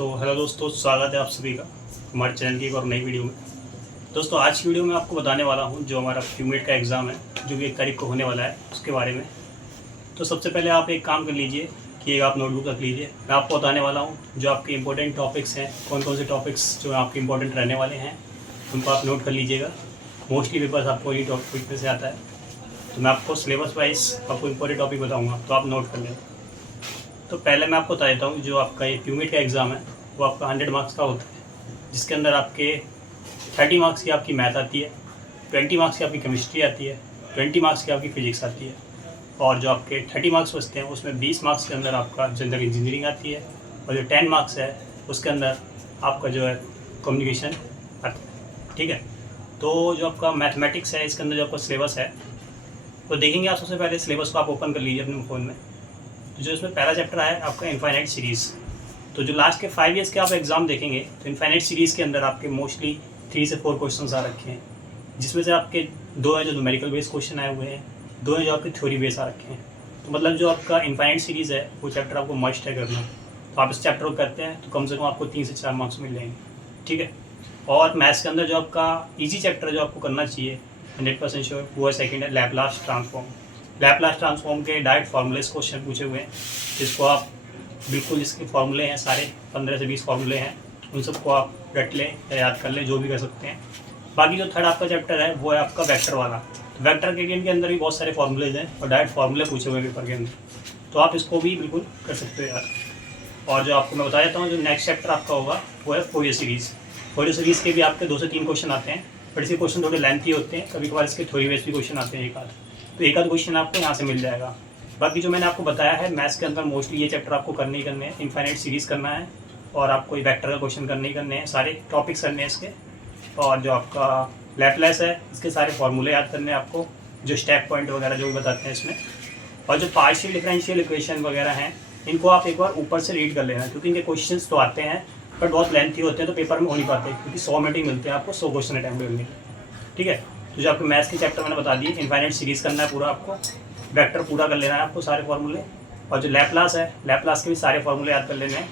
तो हेलो दोस्तों, स्वागत है आप सभी का हमारे चैनल की एक और नई वीडियो में। दोस्तों आज की वीडियो में आपको बताने वाला हूं जो हमारा प्यूमेट का एग्ज़ाम है जो कि 1 तारीख को होने वाला है उसके बारे में। तो सबसे पहले आप एक काम कर लीजिए कि आप नोटबुक रख लीजिए। मैं आपको बताने वाला हूँ जो आपके इंपॉर्टेंट टॉपिक्स हैं, कौन कौन से टॉपिक्स जो आपके इंपॉर्टेंट रहने वाले हैं उनको आप नोट कर लीजिएगा। मोस्टली पेपर्स आपको इन्हीं टॉपिक में से आता है, तो मैं आपको सिलेबस वाइज आपको इंपॉर्टेंट टॉपिक बताऊँगा, तो आप नोट कर लें। तो पहले मैं आपको बता देता हूँ जो आपका ये प्यूमेट का एग्ज़ाम है वो आपका 100 मार्क्स का होता है, जिसके अंदर आपके 30 मार्क्स की आपकी मैथ आती है, 20 मार्क्स की आपकी केमिस्ट्री आती है, 20 मार्क्स की आपकी फिजिक्स आती है, और जो आपके 30 मार्क्स बचते हैं उसमें 20 मार्क्स के अंदर आपका जनरल इंजीनियरिंग आती है, और जो 10 मार्क्स है उसके अंदर आपका जो है कम्युनिकेशन आता है। ठीक है, तो जो आपका मैथमेटिक्स है इसके अंदर जो आपका सिलेबस है तो देखेंगे आप। सबसे पहले सिलेबस को आप ओपन कर लीजिए अपने फ़ोन में। तो जो इसमें पहला चैप्टर है आपका इनफाइनाइट सीरीज़। तो जो लास्ट के 5 ईयर्स के आप एग्ज़ाम देखेंगे तो इनफाइनाइट सीरीज़ के अंदर आपके मोस्टली 3 से 4 क्वेश्चन आ रखे हैं, जिसमें से आपके 2 हैं जो न्यूमेरिकल बेस्ड क्वेश्चन आए हुए हैं, 2 हैं जो आपके थ्योरी बेस आ रखे हैं। तो मतलब जो आपका इनफाइनाइट सीरीज़ है वो चैप्टर आपको मस्ट है करना। तो आप इस चैप्टर को करते हैं तो कम से कम आपको 3 से 4 मार्क्स मिल जाएंगे। ठीक है, और मैथ्स के अंदर जो आपका ईजी चैप्टर जो आपको करना चाहिए 100% श्योर वो है सेकेंड है लैपलास ट्रांसफॉर्म। लैपलास ट्रांसफॉर्म के डायरेक्ट फार्मूलेस क्वेश्चन पूछे हुए हैं, जिसको आप बिल्कुल जिसके फार्मूले हैं सारे 15 से 20 फार्मूले हैं, उन सबको आप रट लें या याद कर लें, जो भी कर सकते हैं। बाकी जो थर्ड आपका चैप्टर है वो है आपका वेक्टर वाला। वेक्टर के गेम के अंदर भी बहुत सारे फार्मूलेज हैं और डायरेक्ट फार्मूले पूछे हुए हैं पेपर के अंदर, तो आप इसको भी बिल्कुल कर सकते हो यार। और जो आपको मैं बता देता हूँ जो नेक्स्ट चैप्टर आपका होगा वो है फोरियर सीरीज़। फोरियर सीरीज़ के भी आपके 2 से 3 क्वेश्चन आते हैं, बट इसके क्वेश्चन थोड़े लेंथी होते हैं, कभी कभार इसके थ्योरी बेस्ड भी क्वेश्चन आते हैं एक आध, तो एक आध क्वेश्चन आपको यहाँ से मिल जाएगा। बाकी जो मैंने आपको बताया है मैथ्स के अंदर मोस्टली ये चैप्टर आपको करने ही करने हैं, इनफाइनाइट सीरीज़ करना है और आपको वेक्टर का क्वेश्चन करने ही करने हैं, सारे टॉपिक्स करने हैं इसके। और जो आपका लैपलेस है इसके सारे फार्मूले याद करने हैं आपको, जो स्टेप पॉइंट वगैरह जो भी बताते हैं इसमें। और जो पार्शियल डिफरेंशियल इक्वेशन वगैरह हैं इनको आप एक बार ऊपर से रीड कर लेना, क्योंकि इनके क्वेश्चंस तो आते हैं बट बहुत लेंथी होते हैं, तो पेपर में हो नहीं पाते, क्योंकि 100 मिनट ही मिलते हैं आपको 100 क्वेश्चन अटैम्प्ट करने के। ठीक है, तो जो आपके मैथ्स के चैप्टर मैंने बता दिए, इनफाइनाइट सीरीज़ करना है पूरा आपको, वेक्टर पूरा कर लेना है आपको सारे फार्मूले, और जो लैपलास है लैपलास के भी सारे फार्मूले याद कर लेने हैं।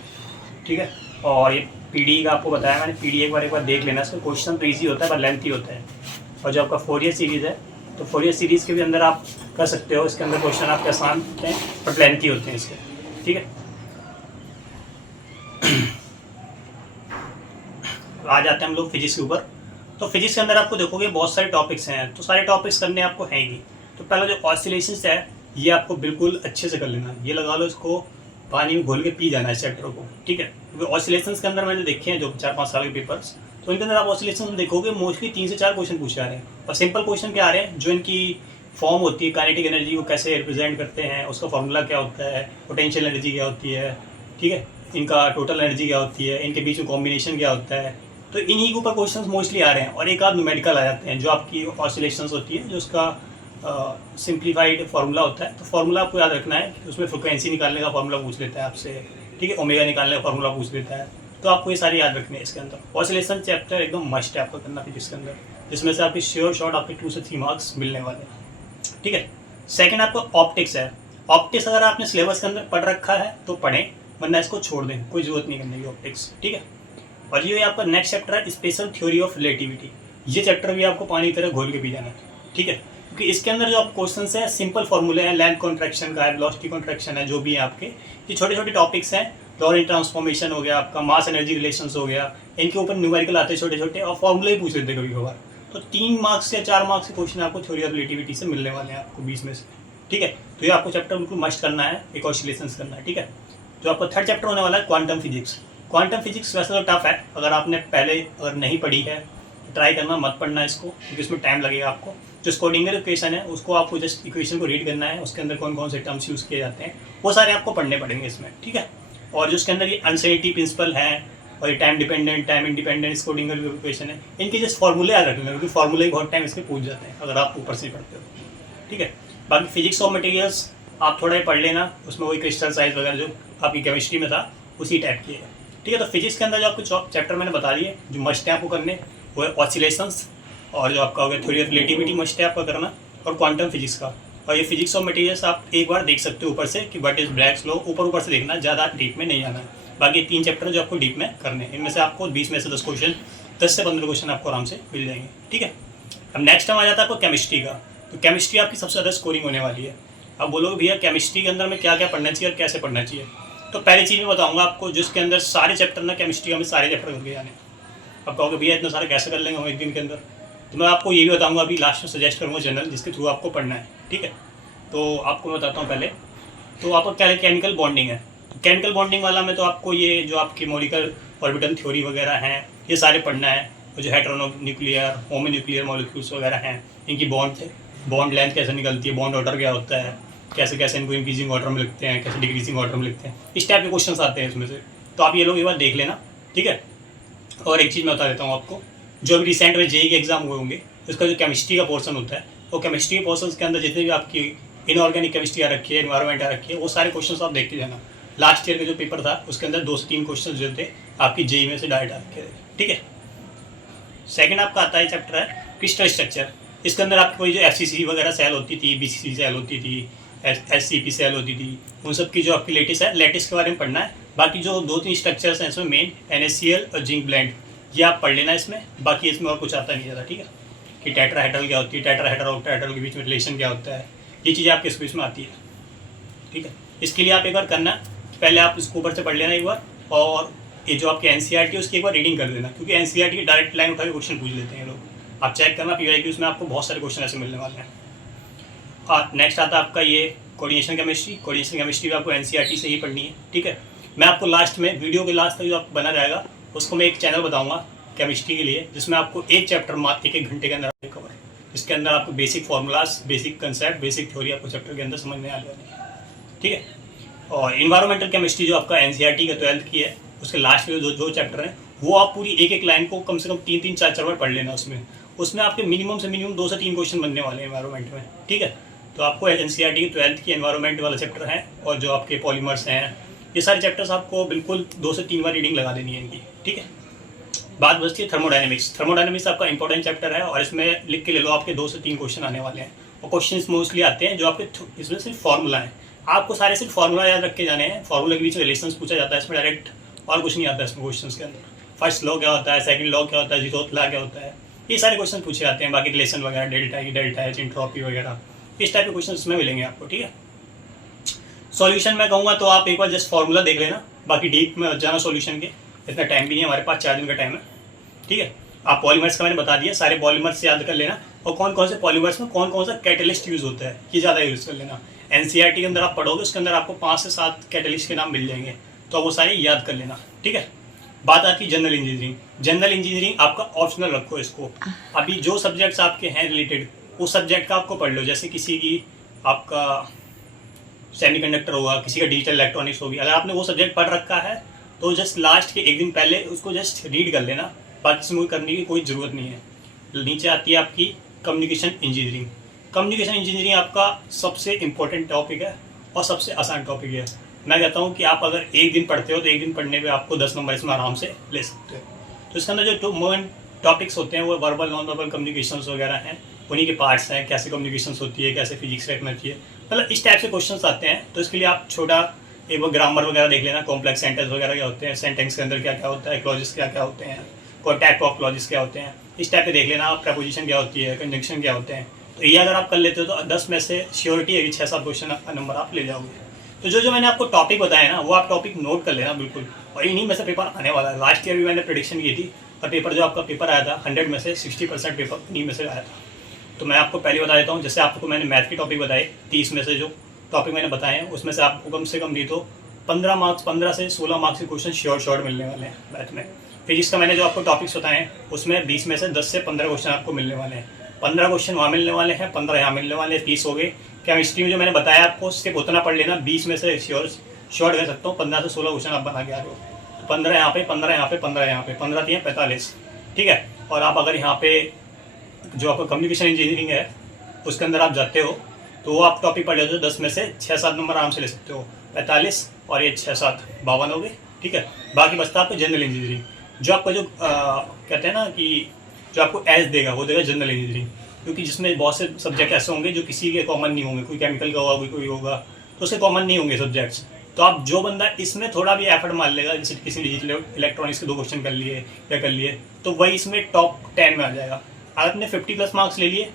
ठीक है, और ये पीडी का आपको बताया मैंने, पीडी एक बार देख लेना, इसका क्वेश्चन तो ईजी होता है पर लेंथी होता है। और जो आपका फोरियर सीरीज़ है तो फोरियर सीरीज़ के भी अंदर आप कर सकते हो, इसके अंदर क्वेश्चन आपके आसान होते हैं बट लेंथी होते हैं इसके। ठीक है, आ जाते हैं हम लोग फिजिक्स के ऊपर। तो फिजिक्स के अंदर आपको देखोगे बहुत सारे टॉपिक्स हैं, तो सारे टॉपिक्स करने आपको हैं ही। तो पहला जो ऑसिलेशंस है ये आपको बिल्कुल अच्छे से कर लेना है, ये लगा लो इसको पानी में घोल के पी जाना है इस चैप्टर को। ठीक है, क्योंकि ऑसिलेशंस के अंदर मैंने देखे हैं जो 4-5 साल के पेपर्स, तो इनके अंदर आप ऑसिलेशंस देखोगे मोस्टली 3 से 4 क्वेश्चन पूछे आ रहे हैं, और सिंपल क्वेश्चन क्या आ रहे हैं, जो इनकी फॉर्म होती है काइनेटिक एनर्जी को कैसे रिप्रेजेंट करते हैं, उसका फॉर्मूला क्या होता है, पोटेंशियल एनर्जी क्या होती है, ठीक है, इनका टोटल एनर्जी क्या होती है, इनके बीच में कॉम्बिनेशन क्या होता है, तो इन्हीं के ऊपर क्वेश्चंस मोस्टली आ रहे हैं। और एक आध न्यूमेरिकल आ जाते हैं जो आपकी ऑसिलेशंस होती है, जो उसका सिंप्लीफाइड फार्मूला होता है, तो फार्मूला आपको याद रखना है, उसमें फ्रिक्वेंसी निकालने का फार्मूला पूछ लेता है आपसे, ठीक है, ओमेगा निकालने का फार्मूला पूछ लेता है, तो आपको ये सारी याद रखनी है इसके अंदर। ऑसिलेशन चैप्टर एकदम मस्ट है आपको करना फिजिक्स के अंदर, जिसमें से आपकी श्योर शॉर्ट आपके 2 से 3 मार्क्स मिलने वाले हैं। ठीक है, सेकेंड आपको ऑप्टिक्स है। ऑप्टिक्स अगर आपने सिलेबस के अंदर पढ़ रखा है तो पढ़ें, वरना इसको छोड़ दें, कोई जरूरत नहीं करने की ऑप्टिक्स। ठीक है, और ये आपका नेक्स्ट चैप्टर है स्पेशल थ्योरी ऑफ रिलेटिविटी। ये चैप्टर भी आपको पानी की तरह घोल के पी जाना है। ठीक है, क्योंकि इसके अंदर जो आप क्वेश्चंस हैं सिंपल फॉर्मूले हैं, लेंथ कॉन्ट्रैक्शन का है, वेलोसिटी कॉन्ट्रैक्शन है, जो भी है आपके ये छोटे छोटे टॉपिक्स हैं। लॉरेंट ट्रांसफॉर्मेशन हो गया, आपका मास एनर्जी रिलेशंस हो गया, इनके ऊपर न्यूमेरिकल आते हैं छोटे छोटे, और फॉर्मूले ही पूछ लेते हैं कभी कभार। तो 3 मार्क्स या 4 मार्क्स के क्वेश्चन आपको थ्योरी ऑफ रिलेटिविटी से मिलने वाले हैं आपको 20 में से। ठीक है, तो ये आपको चैप्टर बिल्कुल मस्ट करना है, एक ऑसिलेशंस करना है। ठीक है, जो आपका थर्ड चैप्टर होने वाला है क्वांटम फिजिक्स। क्वांटम फिजिक्स वैसे तो टफ है, अगर आपने पहले अगर नहीं पढ़ी है तो ट्राई करना मत पढ़ना इसको, क्योंकि इसमें टाइम लगेगा आपको। जो स्क्रोडिंगर इक्वेशन है उसको आपको जस्ट इक्वेशन को रीड करना है, उसके अंदर कौन कौन से टर्म्स यूज़ किए जाते हैं वो सारे आपको पढ़ने पड़ेंगे इसमें। ठीक है, और जो उसके अंदर ये अनसर्टेनिटी प्रिंसिपल है और ये time dependent time independent Schrödinger equation है, इनके जस्ट फॉर्मूले याद रखना, क्योंकि फॉर्मूले बहुत टाइम इसके पूछ जाते हैं अगर आप ऊपर से पढ़ते हो। ठीक है, बाकी फिजिक्स ऑफ मटेरियल्स आप थोड़ा ही पढ़ लेना, उसमें वही क्रिस्टल साइज वगैरह जो आपकी केमिस्ट्री में था उसी टाइप की है। ठीक है, तो फिजिक्स के अंदर जो आपको चैप्टर मैंने बता दिए जो मस्ट है आपको करने, वो है ऑसिलेशंस, और जो आपका हो गया थ्योरी ऑफ रिलेटिविटी मस्ट है आपका करना, और क्वांटम फिजिक्स का। और ये फिजिक्स ऑफ मटेरियल्स आप एक बार देख सकते हो ऊपर से कि व्हाट इज ब्लैक्स लॉ, ऊपर से देखना, ज़्यादा डीप में नहीं जाना है। बाकी 3 चैप्टर जो आपको डीप में करने हैं, इनमें से आपको 20 में से 10 क्वेश्चन, 10 से 15 क्वेश्चन आपको आराम से मिल जाएंगे। ठीक है, अब नेक्स्ट टाइम आ जाता है आपको केमिस्ट्री का। तो केमिस्ट्री आपकी सबसे ज़्यादा स्कोरिंग होने वाली है। अब बोलोगे भैया केमिस्ट्री के अंदर में क्या क्या पढ़ना चाहिए और कैसे पढ़ना चाहिए। तो पहली चीज़ मैं बताऊँगा आपको, जिसके अंदर सारे चैप्टर ना, केमिस्ट्री में सारे चैप्टर करके जाने। अब कहोगे भैया इतना सारा कैसे कर लेंगे हम एक दिन के अंदर, तो मैं आपको ये भी बताऊँगा, अभी लास्ट में सजेस्ट करूँगा जनरल जिसके थ्रू आपको पढ़ना है। ठीक है, तो आपको मैं बताता हूँ पहले। तो आपको क्या केमिकल बॉन्डिंग है, तो केमिकल बॉन्डिंग वाला में तो आपको ये जो आपकी मॉलिक्यूलर ऑर्बिटल थ्योरी वगैरह हैं ये सारे पढ़ना है। जो हेटेरोन्यूक्लियर, होमोन्यूक्लियर मॉलिक्यूल्स वगैरह हैं, इनकी बॉन्ड लेंथ कैसे निकलती है, बॉन्ड ऑर्डर क्या होता है, कैसे कैसे इनको इंक्रीजिंग ऑर्डर में लिखते हैं, कैसे डिक्रीजिंग ऑर्डर में लिखते हैं, इस टाइप के क्वेश्चन आते हैं इसमें से। तो आप ये लोग एक बार देख लेना। ठीक है, और एक चीज़ मैं बता देता हूँ आपको, जो अभी रिसेंट में जेईई के एग्जाम हुए होंगे, उसका जो केमिस्ट्री का पोर्सन होता है, वो केमिस्ट्री पोर्सन के अंदर जितने भी आपकी इनऑर्गेनिक केमिस्ट्री आ रखी है, एनवायरमेंट आ रखी है, वो सारे क्वेश्चन आप देखते जाना। लास्ट ईयर का जो पेपर था उसके अंदर 2 से 3 क्वेश्चन जो थे आपकी जेईई में से डायरेक्ट आ रखे थे। ठीक है, सेकंड आपका आता है चैप्टर है क्रिस्टल स्ट्रक्चर। इसके अंदर आपकी कोई जो एफसीसी वगैरह सेल होती थी, बीसीसी सेल होती थी, एससीपी सेल होती थी, उन सब की जो आपकी लेटेस्ट के बारे में पढ़ना है। बाकी जो 2-3 स्ट्रक्चर्स हैं इसमें मेन NaCl और जिंक ब्लेंड, ये आप पढ़ लेना इसमें। बाकी इसमें और कुछ आता नहीं ज़्यादा। ठीक है, कि टेट्राहेड्रल क्या होती है, टेट्राहेड्रल और ऑक्टाहेड्रल के बीच में रिलेशन क्या होता है, ये चीज़ें आपके इस में आती है। ठीक है, इसके लिए आप एक बार करना, पहले आप इसको ऊपर से पढ़ लेना एक बार, और ये जो आपके NCERT है उसकी एक बार रीडिंग कर देना, क्योंकि NCERT की डायरेक्ट लाइन उठा के क्वेश्चन पूछ लेते हैं लोग। आप चेक करना PYQs में आपको बहुत सारे क्वेश्चन ऐसे मिलने वाले हैं। हाँ, नेक्स्ट आता है आपका ये कोऑर्डिनेशन केमिस्ट्री। कोऑर्डिनेशन केमिस्ट्री भी आपको NCERT से ही पढ़नी है। ठीक है, मैं आपको लास्ट में वीडियो के लास्ट तक जो आपको बना रहेगा उसको मैं एक चैनल बताऊँगा केमिस्ट्री के लिए, जिसमें आपको एक चैप्टर मात्र 1 घंटे के अंदर कवर, जिसके अंदर आपको basic formulas, basic concept, basic theory आपको चैप्टर के अंदर समझ में आने वाली है। ठीक है, और इन्वायरमेंटल केमिस्ट्री जो आपका NCERT का 12th की है, उसके लास्ट में जो चैप्टर हैं वो आप पूरी एक लाइन को कम से कम 3-3, 4-4 बार पढ़ लेना। उसमें आपके मिनिमम से मिनिमम 2 से 3 क्वेश्चन बनने वाले हैं एनवायरमेंट में। ठीक है, तो आपको NCERT की 12th की एनवायरमेंट वाला चैप्टर है, और जो आपके पॉलीमर्स हैं, ये सारे चैप्टर्स आपको बिल्कुल 2 से 3 बार रीडिंग लगा देनी है इनकी। ठीक है, बात बचती है थर्मोडायनेमिक्स। थर्मोडायनेमिक्स आपका इंपॉर्टेंट चैप्टर है, और इसमें लिख के ले लो, आपके 2 से 3 क्वेश्चन आने वाले हैं। और क्वेश्चन मोस्टली आते हैं जो आपके इसमें सिर्फ फार्मूला है, आपको सारे सिर्फ फार्मूला याद रख के जाने हैं। फार्मूला के बीच में रिलेशंस पूछा जाता है इसमें डायरेक्ट, और कुछ नहीं आता है इसमें क्वेश्चन के अंदर। फर्स्ट लॉ क्या होता है, सेकंड लॉ क्या होता है, जीरोथ लॉ क्या होता है, ये सारे क्वेश्चन पूछे जाते हैं। बाकी रिलेशन वगैरह, डेल्टा एच, एंट्रोपी वगैरह, इस टाइप के क्वेश्चन इसमें मिलेंगे आपको। ठीक है, सॉल्यूशन मैं कहूँगा तो आप एक बार जस्ट फार्मूला देख लेना, बाकी डीप में मत जाना सॉल्यूशन के, इतना टाइम भी नहीं है हमारे पास, 4 दिन का टाइम है। ठीक है, आप पॉलीमर्स का मैंने बता दिया, सारे पॉलीमर्स याद कर लेना, और कौन कौन से पॉलीमर्स में कौन कौन सा कैटलिस्ट यूज़ होता है ये ज़्यादा यूज़ कर लेना। NCERT के अंदर आप पढ़ोगे उसके अंदर आपको 5 से 7 कैटलिस्ट के नाम मिल जाएंगे, तो वो सारे याद कर लेना। ठीक है, बात आती है जनरल इंजीनियरिंग। जनरल इंजीनियरिंग आपका ऑप्शनल रखो इसको। अभी जो सब्जेक्ट्स आपके हैं रिलेटेड, उस सब्जेक्ट का आपको पढ़ लो। जैसे किसी की आपका सेमीकंडक्टर होगा, किसी का डिजिटल इलेक्ट्रॉनिक्स होगी, अगर आपने वो सब्जेक्ट पढ़ रखा है तो जस्ट लास्ट के 1 दिन पहले उसको जस्ट रीड कर लेना, बाकी इसमें करने की कोई ज़रूरत नहीं है। नीचे आती है आपकी कम्युनिकेशन इंजीनियरिंग। कम्युनिकेशन इंजीनियरिंग आपका सबसे इम्पोर्टेंट टॉपिक है और सबसे आसान टॉपिक है। मैं कहता हूँ कि आप अगर 1 दिन पढ़ते हो तो 1 दिन पढ़ने पे आपको 10 नंबर इसमें आराम से ले सकते हो। तो इसके अंदर जो मेन टॉपिक्स होते हैं वो वर्बल, नॉन वर्बल कम्युनिकेशन वगैरह हैं, उन्हीं के पार्ट्स हैं। कैसे कम्युनिकेशन होती है, कैसे फिजिक्स रखना चाहिए, मतलब इस टाइप से क्वेश्चन आते हैं। तो इसके लिए आप छोटा एक वो ग्रामर वगैरह देख लेना, कॉम्प्लेक्स सेंटेंस वगैरह क्या होते हैं, सेंटेंस के अंदर क्या क्या होता है, क्लॉजेस क्या क्या होते हैं, कोई टाइप ऑफ क्लॉजेस क्या होते हैं, इस टाइप पे देख लेना। आप प्रपोजिशन क्या होती है, कंजंक्शन क्या होते हैं, तो ये अगर आप कर लेते हो तो 10 में से श्योरिटी है कि 6-7 क्वेश्चन का नंबर आप ले जाओगे। तो जो मैंने आपको टॉपिक बताया ना, वो आप टॉपिक नोट कर लेना बिल्कुल, और इन्हीं में से पेपर आने वाला है। लास्ट ईयर भी मैंने प्रेडिक्शन की थी, और पेपर जो आपका पेपर आया था 100 में से 60% पेपर इन्हीं में से आया था। तो मैं आपको पहले बता देता हूँ, जैसे आपको मैंने मैथ के टॉपिक बताए, 30 में से जो टॉपिक मैंने बताए हैं उसमें से आपको कम से कम नहीं तो 15 से 16 मार्क्स के क्वेश्चन श्योर मिलने वाले हैं मैथ में। फिजिक्स का मैंने जो आपको टॉपिक्स बताए हैं उसमें 20 में से 10 से 15 क्वेश्चन आपको मिलने वाले हैं। 15 क्वेश्चन वहाँ मिलने वाले हैं, 15 यहाँ मिलने वाले हैं, 30 हो गए। केमिस्ट्री में जो मैंने बताया आपको सिर्फ उतना पढ़ लेना, 20 में से श्योर कह सकता हूँ 15 से 16 क्वेश्चन आप बना के आ रहे हो। तो 15 यहाँ पे, 15 यहाँ पे, 15 यहाँ पे, 15 3 45, ठीक है। और आप अगर यहाँ पे जो आपका कम्युनिकेशन इंजीनियरिंग है उसके अंदर आप जाते हो तो वो आप टॉपिक पढ़ लेते हो, 10 में से 6-7 नंबर आराम से ले सकते हो। 45 और ये 6-7 52 हो गए, ठीक है। बाकी बचता आपको जनरल इंजीनियरिंग, जो आपका जो कहते हैं ना कि जो आपको एज देगा वो देगा जनरल इंजीनियरिंग। क्योंकि जिसमें बहुत से सब्जेक्ट ऐसे होंगे जो किसी के कॉमन नहीं होंगे, कोई केमिकल का होगा, कोई होगा, तो उसके कॉमन नहीं होंगे सब्जेक्ट्स। तो आप जो बंदा इसमें थोड़ा भी एफर्ट मार लेगा, जैसे किसी डिजिटल इलेक्ट्रॉनिक्स के 2 क्वेश्चन कर लिए या कर लिए, तो वही इसमें टॉप 10 में आ जाएगा। अगर आपने 50+ मार्क्स ले लिए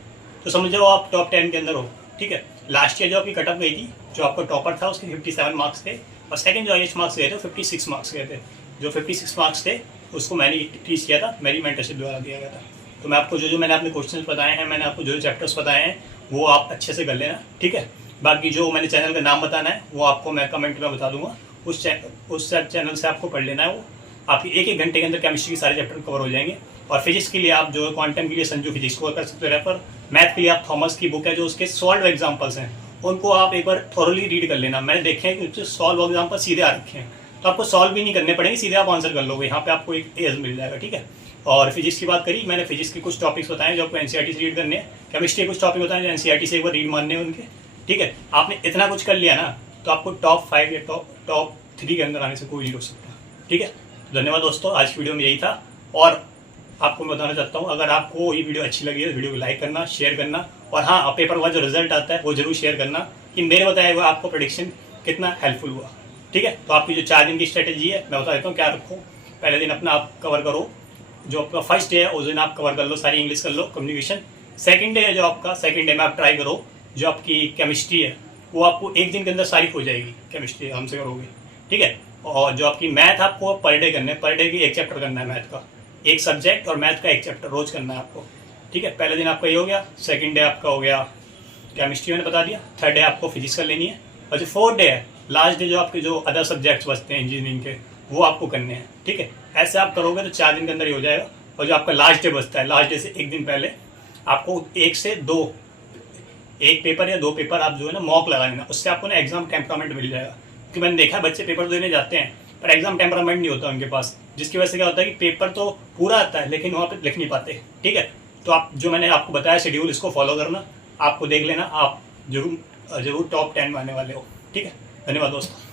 तो समझ जाओ आप टॉप 10 के अंदर हो। ठीक है, लास्ट ईयर जो आपकी कटअप गई थी, जो आपका टॉपर था उसके 57 मार्क्स थे, और सेकंड जो हाईएस्ट मार्क्स गए थे 56 मार्क्स गए थे। जो 56 मार्क्स थे उसको मैंने टीच किया था, मेरी मेंटरशिप द्वारा दिया गया था। तो मैं आपको जो मैंने अपने क्वेश्चन बताए हैं, मैंने आपको जो चैप्टर्स बताए हैं, वो आप अच्छे से कर लेना। ठीक है, बाकी जो मैंने चैनल का नाम बताना है वो आपको मैं कमेंट में बता दूंगा, उस चैनल से आपको पढ़ लेना है। वो आपकी 1-1 घंटे के अंदर केमिस्ट्री के सारे चैप्टर कवर हो जाएंगे। और फिजिक्स के लिए आप जो क्वांटम के लिए संजू फिजिक्स को कर सकते हो रेफर। मैथ के लिए आप थॉमस की बुक है, जो उसके सॉल्व एग्जाम्पल्स हैं, उनको आप एक बार थॉरली रीड कर लेना। मैंने देखे हैं कि उससे सॉल्व एग्जाम्पल सीधे आ रखे हैं, तो आपको सॉल्व भी नहीं करने पड़ेंगे, सीधे आप आंसर कर लोगे, यहाँ पे आपको एक एज मिल जाएगा। ठीक है, और फिजिक्स की बात करी, मैंने फिजिक्स के कुछ टॉपिक्स बताए जो आपको एनसीईआरटी से रीड करने हैं। केमिस्ट्री के कुछ टॉपिक बताए जो एनसीईआरटी से एक बार रीड मारने हैं उनके। ठीक है, आपने इतना कुछ कर लिया ना, तो आपको टॉप 5 या टॉप 3 के अंदर आने से कोई नहीं रोक सकता। ठीक है, धन्यवाद दोस्तों, आज की वीडियो में यही था। और आपको मैं बताना चाहता हूँ, अगर आपको ये वीडियो अच्छी लगी है तो वीडियो को लाइक करना, शेयर करना, और हाँ, पेपर का जो रिजल्ट आता है वो जरूर शेयर करना कि मेरे बताया हुआ आपको प्रेडिक्शन कितना हेल्पफुल हुआ। ठीक है, तो आपकी जो 4 दिन की स्ट्रेटेजी है मैं बता देता हूँ क्या रखो। पहले दिन अपना आप कवर करो, जो आपका फर्स्ट डे है उस दिन आप कवर कर लो, सारी इंग्लिश कर लो, कम्युनिकेशन। सेकंड डे है जो आपका, सेकंड डे में आप ट्राई करो जो आपकी केमिस्ट्री है वो आपको 1 दिन के अंदर सारी हो जाएगी, केमिस्ट्री हमसे करोगे। ठीक है, और जो आपकी मैथ आपको पर डे करना है, पर डे की 1 चैप्टर करना है मैथ का, 1 सब्जेक्ट और मैथ का 1 चैप्टर रोज करना है आपको। ठीक है, पहले दिन आपका ये हो गया, सेकंड डे आपका हो गया केमिस्ट्री मैंने बता दिया, थर्ड डे आपको फिजिक्स कर लेनी है, और जो 4th डे है, लास्ट डे, जो आपके जो अदर सब्जेक्ट्स बचते हैं इंजीनियरिंग के, वो आपको करने हैं। ठीक है, ऐसे आप करोगे तो 4 दिन के अंदर ही हो जाएगा। और जो आपका लास्ट डे बचता है, लास्ट डे से 1 दिन पहले आपको 1 से 2 1 पेपर या 2 पेपर आप जो है ना मॉक लगा लेना, उससे आपको ना एग्जाम टेम्परामेंट मिल जाएगा। क्योंकि मैंने देखा है बच्चे पेपर देने जाते हैं पर एग्जाम टेम्परामेंट नहीं होता उनके पास, जिसकी वजह से क्या होता है कि पेपर तो पूरा आता है लेकिन वहाँ पे लिख नहीं पाते। ठीक है, तो आप जो मैंने आपको बताया शेड्यूल, इसको फॉलो करना, आपको देख लेना, आप जरूर टॉप 10 में आने वाले हो। ठीक है, धन्यवाद दोस्तों।